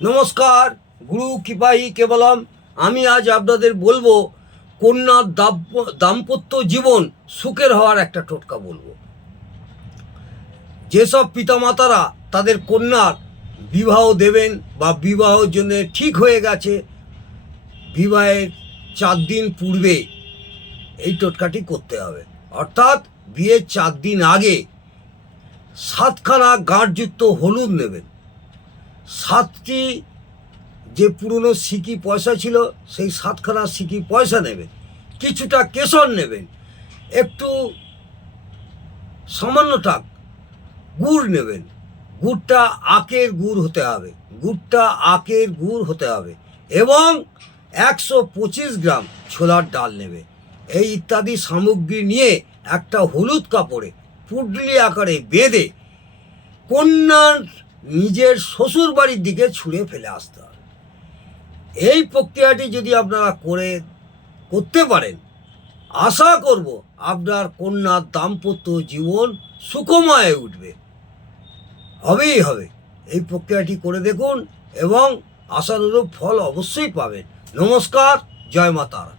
নমস্কার, গুরু কৃপাহি কেবলম। আমি আজ আপনাদের বলবো কন্যার দাম্পত্য জীবন সুখের হওয়ার একটা টোটকা বলবো। যেসব পিতামাতারা তাদের কন্যার বিবাহ দেবেন বা বিবাহের জন্য ঠিক হয়ে গেছে, বিবাহের 4 দিন পূর্বে এই টোটকাটি করতে হবে। অর্থাৎ বিয়ের 4 দিন আগে 7খানা গাঁটযুক্ত হলুদ নেবেন। 7টি যে পুরনো সিকি পয়সা ছিল সেই 7খানা সিকি পয়সা নেবেন। কিছুটা কেশর নেবেন, একটু সামান্যটা গুড় নেবেন। গুড়টা আখের গুড় হতে হবে, গুড়টা আখের গুড় হতে হবে এবং 125 গ্রাম ছোলার ডাল নেবে। এই ইত্যাদি সামগ্রী নিয়ে একটা হলুদ কাপড়ে পুডলি আকারে বেঁধে কন্যার নিজের শ্বশুর বাড়ির দিকে ছুঁড়ে ফেলে আসতে হবে। এই প্রক্রিয়াটি যদি আপনারা করতে পারেন, আশা করব আপনার কন্যার দাম্পত্য জীবন সুখময় হয়ে উঠবে। হবেই হবে। এই প্রক্রিয়াটি করে দেখুন এবং আশানুরূপ ফল অবশ্যই পাবেন। নমস্কার, জয় মা তারা।